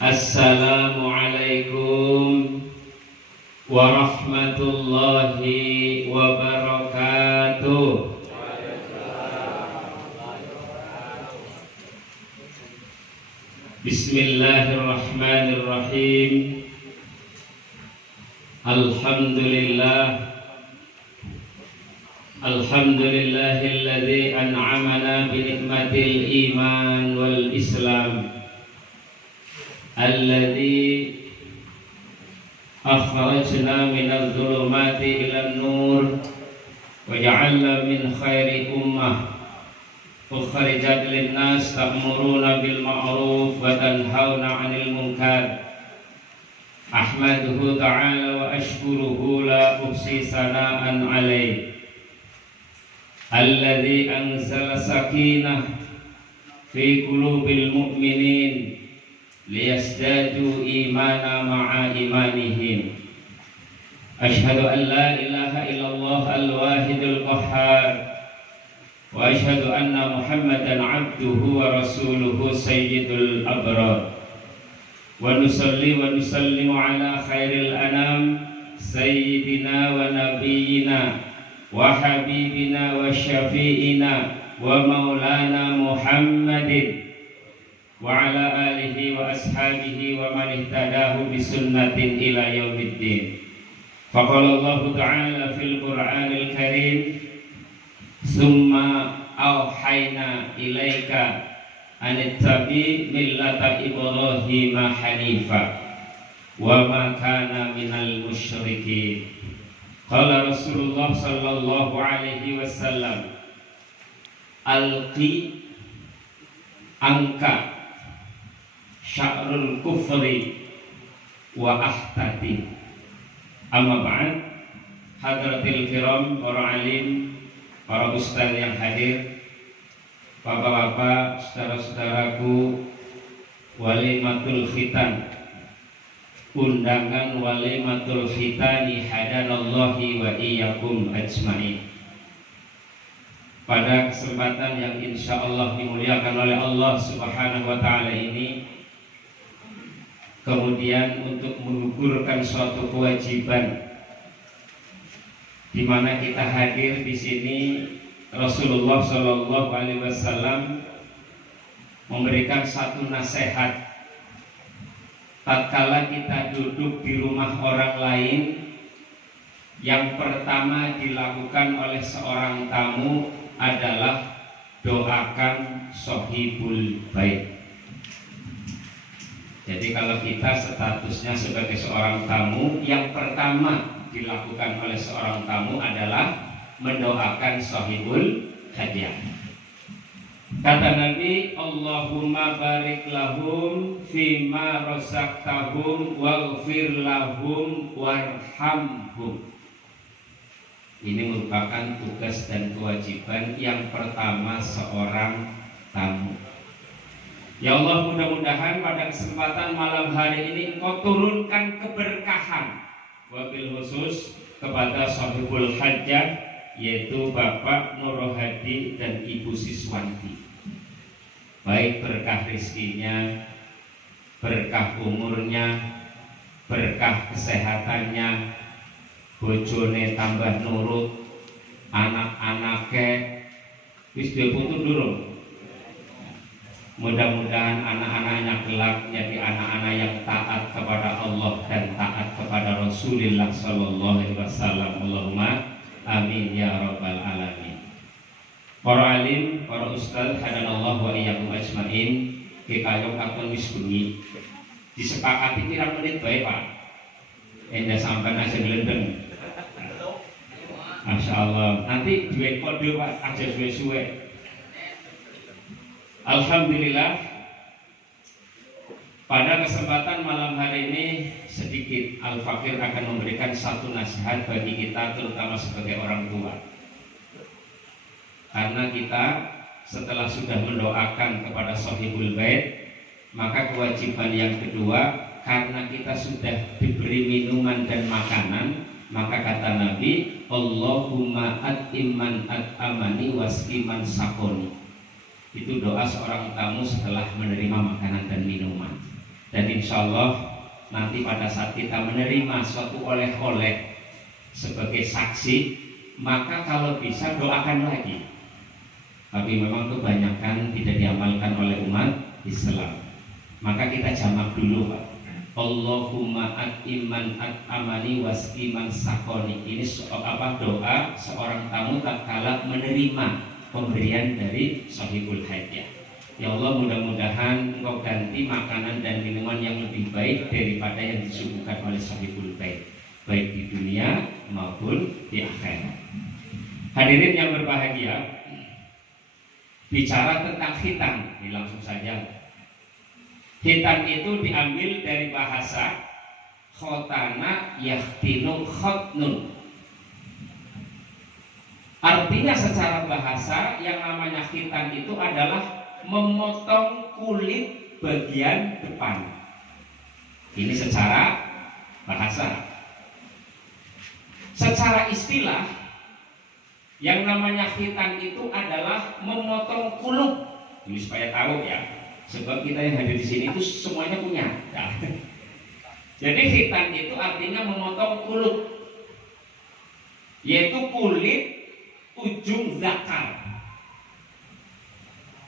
Assalamualaikum warahmatullahi wabarakatuh. Bismillahirrahmanirrahim. Alhamdulillahilladzi an'amana bi ni'matil iman wal islam, alladzi akhrajna minadh dhulumati ilan nur wa ja'alna min khairi ummah ukhrijat linnas ta'muruna bil ma'ruf wa tanhauna 'anil munkar. Ahmaduhu ta'ala wa ashkuruhu la uhsi sana'an 'alaihi, alladzi anzala sakinah fi qulubil mu'minin liyazdadu imana ma'a imanihim. Ashhadu an la ilaha illallah al-wahidul qahhar wa ashhadu anna Muhammadan abduhu wa rasuluhu sayyidul abrar. Wa nusalli wa nusallimu ala khairil anam sayyidina wa nabiyyina wa habibina wa syafi'ina wa maulana Muhammadin wa ala alihi wa ashabihi wa man ihtadahu bi sunnatin ila yaumiddin. Faqala Allah ta'ala fil Qur'anil Karim, summa awhayna ilaika anittabi millata Ibrahim hanifa wa ma kana minal musyrikin. Qala Rasulullah sallallahu alaihi wasallam, alqi angka sya'rul kufri wa ahtati. Amma ba'd. Hadratil kiram, para alim, para ustaz yang hadir, bapak-bapak, saudara-saudaraku, walimatul khitan, undangan walimatul khitani hadanallahi wa iyyakum ajmain. Pada kesempatan yang insya Allah dimuliakan oleh Allah Subhanahu wa ta'ala ini, kemudian untuk menggugurkan suatu kewajiban di mana kita hadir di sini, Rasulullah Shallallahu Alaihi Wasallam memberikan satu nasihat. Tatkala kita duduk di rumah orang lain, yang pertama dilakukan oleh seorang tamu adalah doakan sohibul bait. Jadi kalau kita statusnya sebagai seorang tamu, yang pertama dilakukan oleh seorang tamu adalah mendoakan sohibul hadiah. Kata Nabi, Allahumma barik lahum fima razaqtahum waghfir lahum warhamhum. Ini merupakan tugas dan kewajiban yang pertama seorang tamu. Ya Allah, mudah-mudahan pada kesempatan malam hari ini Engkau turunkan keberkahan, wabil khusus kepada sahibul hajjah, yaitu Bapak Nur Hadi dan Ibu Siswanti. Baik berkah rezekinya, berkah umurnya, berkah kesehatannya, bojone tambah nurut, anak-anaknya wis diputu durung. Mudah-mudahan anak-anaknya kelak menjadi anak-anak yang taat kepada Allah dan taat kepada Rasulullah sallallahu alaihi wasallam. Allahumma amin ya rabbal alamin. Para alim, para ustaz, hadanallahu wa iyyakum ajmain. Kekayong kakon wis bengi. Disepakati pirang menit bae, Pak. Endah sampean aja glendeng. Masya Allah. Nanti duit kode, Pak, aja suwe-suwe. Alhamdulillah, pada kesempatan malam hari ini sedikit Al-Fakir akan memberikan satu nasihat bagi kita, terutama sebagai orang tua. Karena kita setelah sudah mendoakan kepada Sohibul Bait, maka kewajiban yang kedua, karena kita sudah diberi minuman dan makanan, maka kata Nabi, Allahumma at'imman at'amani wasqiman sakoni. Itu doa seorang tamu setelah menerima makanan dan minuman. Dan insya Allah nanti pada saat kita menerima suatu oleh-oleh sebagai saksi, maka kalau bisa doakan lagi. Tapi memang kebanyakan tidak diamalkan oleh umat Islam. Maka kita jamak dulu, Pak. Allahumma at-iman at-amani was-iman sakoni. Ini doa seorang tamu tatkala menerima pemberian dari sahibul hadiah. Ya Allah, mudah-mudahan Engkau ganti makanan dan minuman yang lebih baik daripada yang disuguhkan oleh sahibul bait, baik di dunia maupun di akhirat. Hadirin yang berbahagia, bicara tentang khitan, ini langsung saja. Khitan itu diambil dari bahasa khotana yahtinu khotnun. Artinya secara bahasa yang namanya khitan itu adalah memotong kulit bagian depan. Ini secara bahasa. Secara istilah, yang namanya khitan itu adalah memotong kuluk. Ini supaya tahu ya, sebab kita yang hadir di sini itu semuanya punya. Ya. Jadi khitan itu artinya memotong kuluk, yaitu kulit ujung zakar.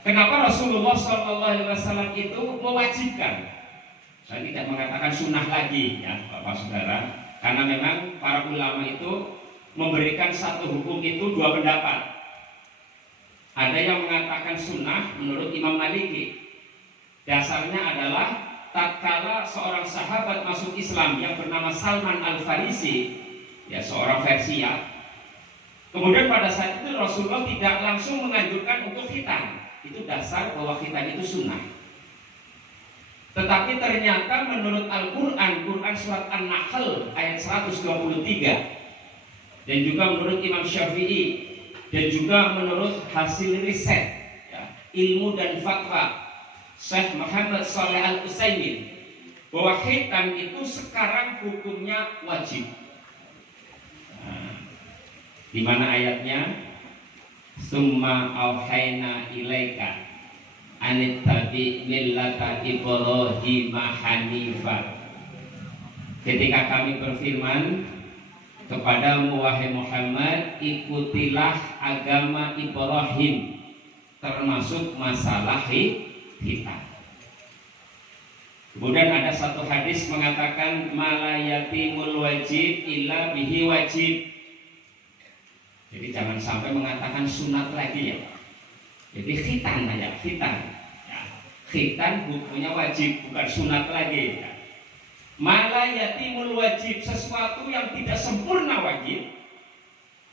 Kenapa Rasulullah SAW itu mewajibkan? Saya tidak mengatakan sunnah lagi, ya Bapak Saudara, karena memang para ulama itu memberikan satu hukum itu dua pendapat. Ada yang mengatakan sunnah menurut Imam Maliki. Dasarnya adalah tatkala seorang sahabat masuk Islam yang bernama Salman Al-Farisi, ya seorang Persia. Kemudian pada saat itu Rasulullah tidak langsung menganjurkan untuk khitan. Itu dasar bahwa khitan itu sunnah. Tetapi ternyata menurut Al-Quran, Quran surat An-Nahl ayat 123, dan juga menurut Imam Syafi'i, dan juga menurut hasil riset ya, ilmu dan fatwa Syekh Muhammad Shalih Al-Utsaimin, bahwa khitan itu sekarang hukumnya wajib. Nah, di mana ayatnya? Summa auhayna ilaika anittabi millata Ibrahim hanifa. Ketika kami berfirman kepadamu wahai Muhammad, ikutilah agama Ibrahim, termasuk masalah khitan. Kemudian ada satu hadis mengatakan malayatimul wajib illa bihi wajib. Jadi jangan sampai mengatakan sunat lagi ya. Jadi khitan aja, khitan. Ya. Khitan hukumnya wajib, bukan sunat lagi. Ya. Malayatimul wajib, sesuatu yang tidak sempurna wajib,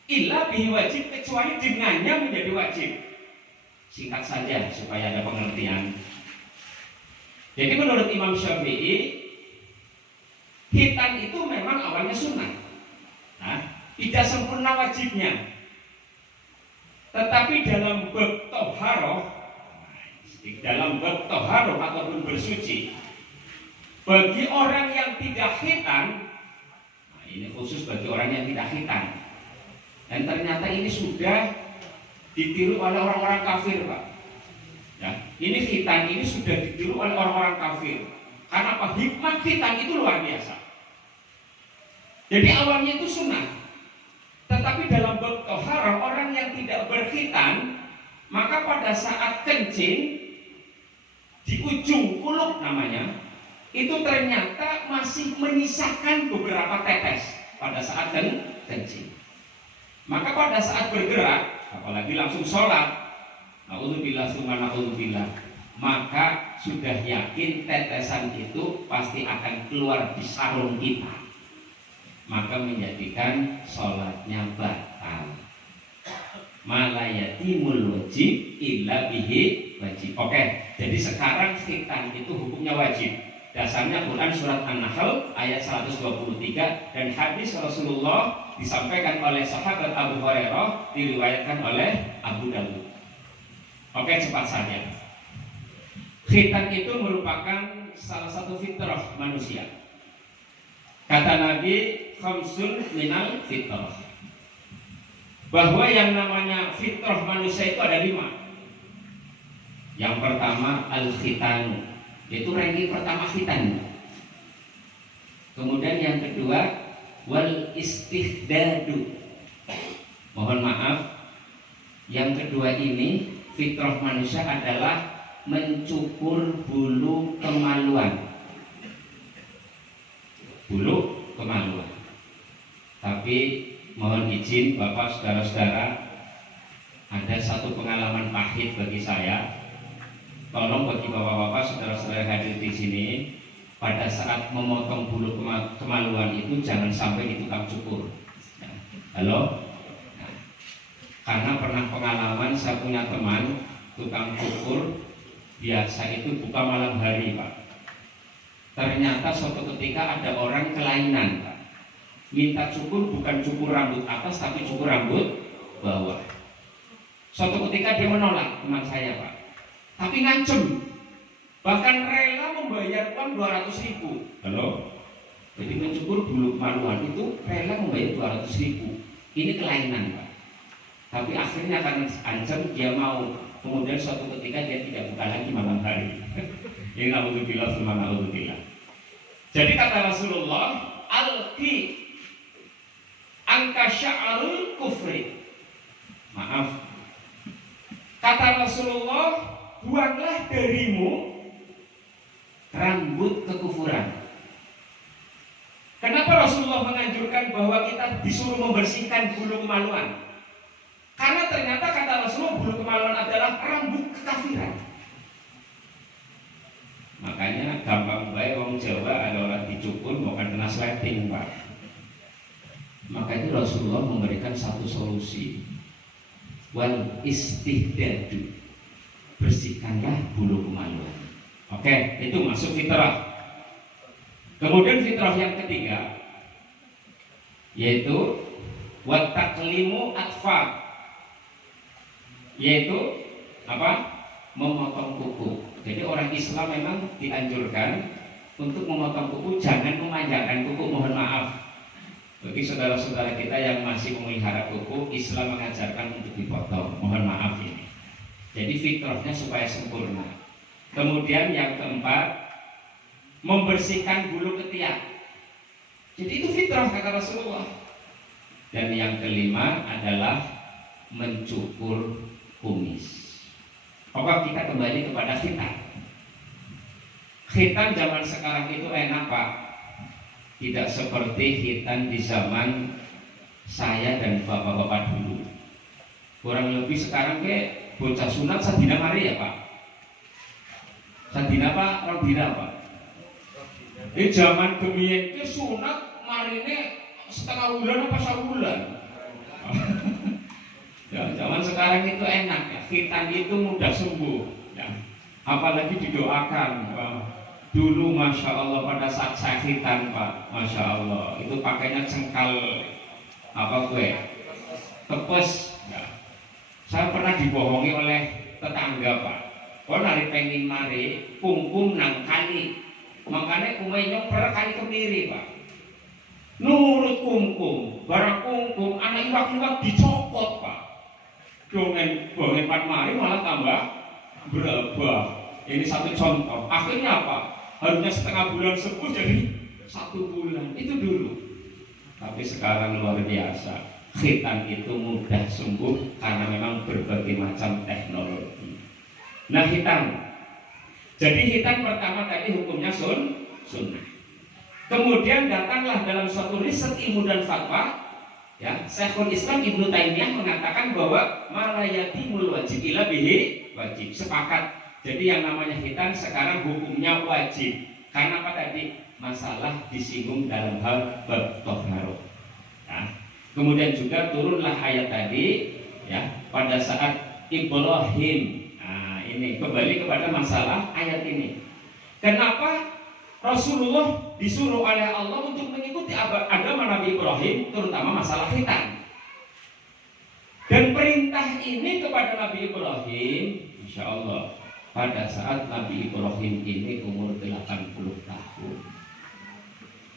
illa bihi wajib, kecuali dengannya menjadi wajib. Singkat saja supaya ada pengertian. Jadi menurut Imam Syafi'i, khitan itu memang awalnya sunnah. Nah, tidak sempurna wajibnya. Tetapi dalam bab toharoh, ataupun bersuci, bagi orang yang tidak khitan, nah ini khusus bagi orang yang tidak khitan, dan ternyata ini sudah ditiru oleh orang-orang kafir, Pak. Ya, ini khitan ini sudah ditiru oleh orang-orang kafir. Karena apa? Hikmah khitan itu luar biasa. Jadi awalnya itu sunnah. Tetapi dalam bab toharoh, orang yang tidak berkhitan, maka pada saat kencing di ujung kuluk namanya, itu ternyata masih menyisakan beberapa tetes pada saat kencing. Maka pada saat bergerak, apalagi langsung sholat, naudzubillah summa naudzubillah, maka sudah yakin tetesan itu pasti akan keluar di sarung kita, maka menjadikan sholatnya batal. Malayatimul wajib illa bihi wajib. Oke, jadi sekarang khitan itu hukumnya wajib. Dasarnya Quran surat An-Nahl ayat 123, dan hadis Rasulullah disampaikan oleh sahabat Abu Hurairah, diriwayatkan oleh Abu Dawud. Oke, cepat saja. Khitan itu merupakan salah satu fitrah manusia. Kata Nabi, khamsun minal fitrah, bahwa yang namanya fitrah manusia itu ada 5. Yang pertama al-khitanu, Itu ranking pertama khitan. Kemudian yang kedua wal istihdadu. Mohon maaf, yang kedua ini fitrah manusia adalah mencukur bulu kemaluan. Bulu kemaluan. Tapi mohon izin Bapak saudara-saudara, ada satu pengalaman pahit bagi saya. Tolong bagi bapak-bapak saudara-saudara hadir di sini, pada saat memotong bulu kemaluan itu jangan sampai di tukang cukur. Halo? Nah, karena pernah pengalaman saya punya teman tukang cukur, biasa itu buka malam hari Pak. Ternyata suatu ketika ada orang kelainan Pak, minta cukur bukan cukur rambut atas tapi cukur rambut bawah. Suatu ketika dia menolak teman saya Pak, tapi ngancem, bahkan rela membayar uang 200.000. Halo? Jadi mencukur bulu kemaluan itu rela membayar 200.000. Ini kelainan Pak. Tapi akhirnya karena ancam dia mau. Kemudian suatu ketika dia tidak buka lagi malam hari. Ini naudzubillah summa naudzubillah. Jadi kata Rasulullah, alqi angka sya'arul kufri. Maaf. Kata Rasulullah, buanglah darimu rambut kekufuran. Kenapa Rasulullah menganjurkan bahwa kita disuruh membersihkan bulu kemaluan? Karena ternyata kata Rasulullah bulu kemaluan adalah rambut kekafiran. Makanya gampang baik orang Jawa ada orang dicukur bukan kena sleting Pak. Maka itu Rasulullah memberikan satu solusi, wal istihdadu, bersihkanlah bulu kemaluan. Oke, itu masuk fitrah. Kemudian fitrah yang ketiga yaitu wat taklimu atfar, yaitu apa? Memotong kuku. Jadi orang Islam memang dianjurkan untuk memotong kuku, jangan memanjangkan kuku. Mohon maaf bagi saudara-saudara kita yang masih memelihara kuku, Islam mengajarkan untuk dipotong. Mohon maaf ini. Jadi fitrahnya supaya sempurna. Kemudian yang keempat, membersihkan bulu ketiak. Jadi itu fitrah kata Rasulullah. Dan yang kelima adalah mencukur kumis. Pokoknya kita kembali kepada khitan. Khitan zaman sekarang itu enak Pak. Tidak seperti khitan di zaman saya dan bapak-bapak dulu. Kurang lebih sekarang kayak bocah sunat sadina mari ya Pak. Sadina Pak, orang dina Pak. Di zaman kemien ke sunat marine setengah bulan apa sebulan. Ya, zaman sekarang itu enak ya, khitan itu mudah sembuh ya. Apalagi didoakan dulu Masya Allah pada saat saya khitan Pak, Masya Allah itu pakainya cengkal apa gue tepes ya. Saya pernah dibohongi oleh tetangga Pak, kok nari pengen mari kungkum nang kali, makanya umai nyoper kali kemiri Pak, nurut kungkum barang kungkum anak iwak-iwak dicopot Pak. Dongen Pak mari malah tambah berubah. Ini satu contoh. Akhirnya apa? Harusnya setengah bulan sembuh jadi 1 bulan. Itu dulu. Tapi sekarang luar biasa. Khitan itu mudah sembuh karena memang berbagai macam teknologi. Nah khitan. Jadi khitan pertama tadi hukumnya sunnah. Kemudian datanglah dalam suatu riset ilmu dan fatwa. Ya, Syekhul Islam Ibnu Taimiyah mengatakan bahwa malayatimul wajib ila bihi wajib. Sepakat. Jadi yang namanya khitan sekarang hukumnya wajib. Karena apa tadi? Masalah disinggung dalam hal bab thaharah. Nah, kemudian juga turunlah ayat tadi ya pada saat Ibrahim. Nah, ini kembali kepada masalah ayat ini. Kenapa Rasulullah disuruh oleh Allah untuk mengikuti agama Nabi Ibrahim, terutama masalah khitan. Dan perintah ini kepada Nabi Ibrahim, insya Allah pada saat Nabi Ibrahim ini umur 80 tahun.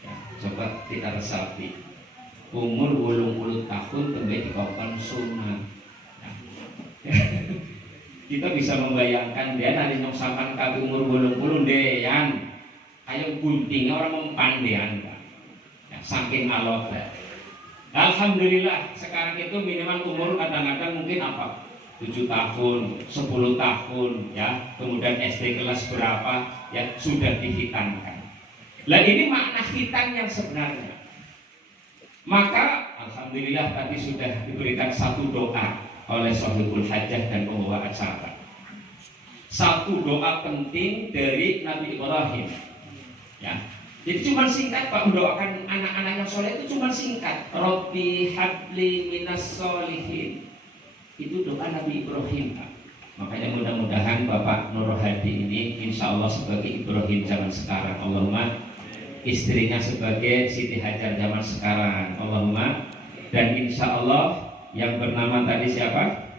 Ya, coba kita resapi, umur 80 tahun tembe dikongkon sunat. Ya. Kita bisa membayangkan dia nanti nyong sampan ke umur 80 dean ayo guntingnya orang mempan dean ya, saking alot ya. Alhamdulillah sekarang itu minimal umur kadang-kadang mungkin apa 7 tahun, 10 tahun ya, kemudian SD kelas berapa ya sudah dihitamkan. Lah ini makna hitam yang sebenarnya. Maka alhamdulillah tadi sudah diberikan satu doa oleh Sahibul Hajah dan pembawa acara. Satu doa penting dari Nabi Ibrahim. Ya. Jadi cuma singkat Pak, mendoakan anak-anak yang soleh itu cuma singkat. Rabbi habli minas solihin. Itu doa Nabi Ibrahim Pak. Makanya mudah-mudahan Bapak Nur Hadi ini insya Allah sebagai Ibrahim zaman sekarang. Allahumma istrinya sebagai Siti Hajar zaman sekarang. Allahumma. Dan insya Allah yang bernama tadi siapa?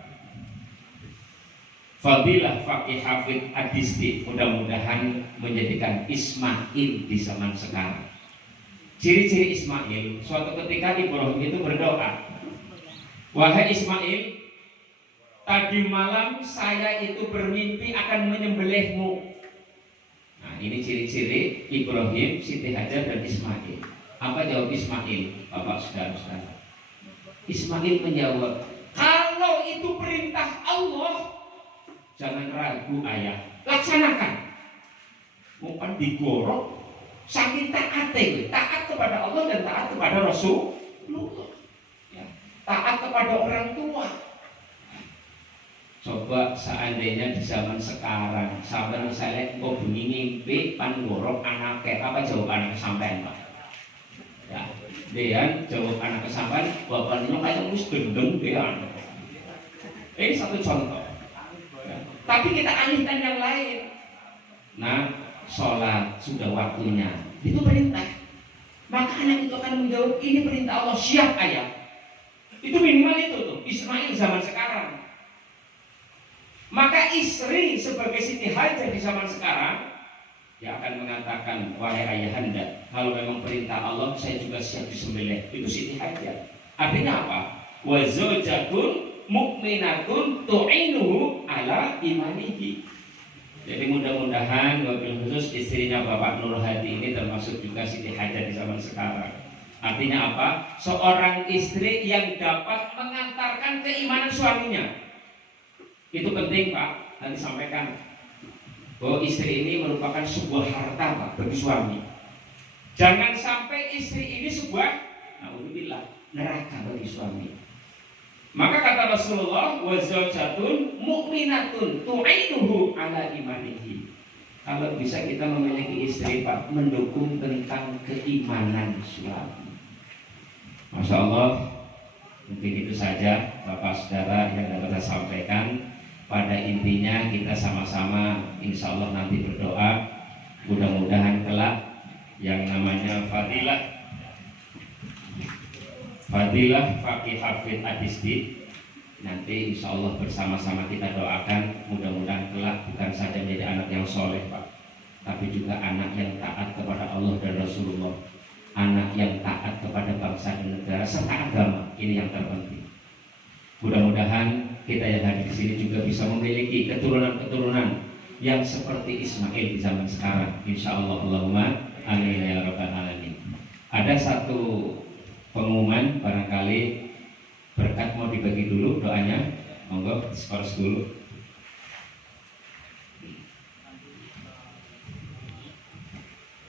Fadilah Faqih Hafid Adisti. Mudah-mudahan menjadikan Ismail di zaman sekarang. Ciri-ciri Ismail, suatu ketika Ibrahim itu berdoa, wahai Ismail, tadi malam saya itu bermimpi akan menyembelihmu. Nah ini ciri-ciri Ibrahim, Siti Hajar dan Ismail. Apa jawab Ismail? Bapak saudara-saudara, Ismail menjawab, kalau itu perintah Allah, jangan ragu ayah, laksanakan. Bukan digorok, saking taat kepada Allah dan taat kepada Rasulullah, ya, taat kepada orang tua. Coba seandainya di zaman sekarang, sampai misalnya kok bunyi ngimpi pan gorok anaknya, apa jawab anak sampean Pak? Ya, Dean jawab anak kesampan, bapaknya kayak mus gendeng Dean. Ini satu contoh. Ya. Tapi kita alihkan yang lain. Nah, sholat sudah waktunya, itu perintah. Maka anak itu akan menjawab, ini perintah Allah, siap ayah. Itu minimal itu tuh, Ismail zaman sekarang. Maka istri sebagai Siti Hajar di zaman sekarang, dia akan mengatakan, wahai ayahanda, kalau memang perintah Allah, saya juga siap disembelih. Itu Siti Hajar. Artinya apa? Wa zawjatun mu'minatun tu'inuhu ala imanihi. Jadi mudah-mudahan wabil khusus istrinya Bapak Nur Hadi ini termasuk juga Siti Hajar di zaman sekarang. Artinya apa? Seorang istri yang dapat mengantarkan keimanan suaminya. Itu penting Pak, nanti sampaikan bahwa istri ini merupakan sebuah harta Pak bagi suami. Jangan sampai istri ini sebuah naudzubillah neraka bagi suami. Maka kata Rasulullah, wa zawjatun mu'minatun tu'inuhu ala imanihi. Kalau bisa kita memiliki istri Pak mendukung tentang keimanan suami. Masya Allah, mungkin itu saja Bapak Saudara yang dapat saya sampaikan. Pada intinya kita sama-sama insya Allah nanti berdoa mudah-mudahan kelak yang namanya Fadilah Faqih Hafid Adisti nanti insya Allah bersama-sama kita doakan mudah-mudahan kelak bukan saja menjadi anak yang soleh Pak, tapi juga anak yang taat kepada Allah dan Rasulullah, anak yang taat kepada bangsa dan negara serta agama. Ini yang terpenting. Mudah-mudahan kita yang hadir di sini juga bisa memiliki keturunan-keturunan yang seperti Ismail di zaman sekarang. Insya Allah, Allahumma amin ya rabbal alamin. Ada satu pengumuman, barangkali berkat mau dibagi dulu doanya, monggo diskors dulu.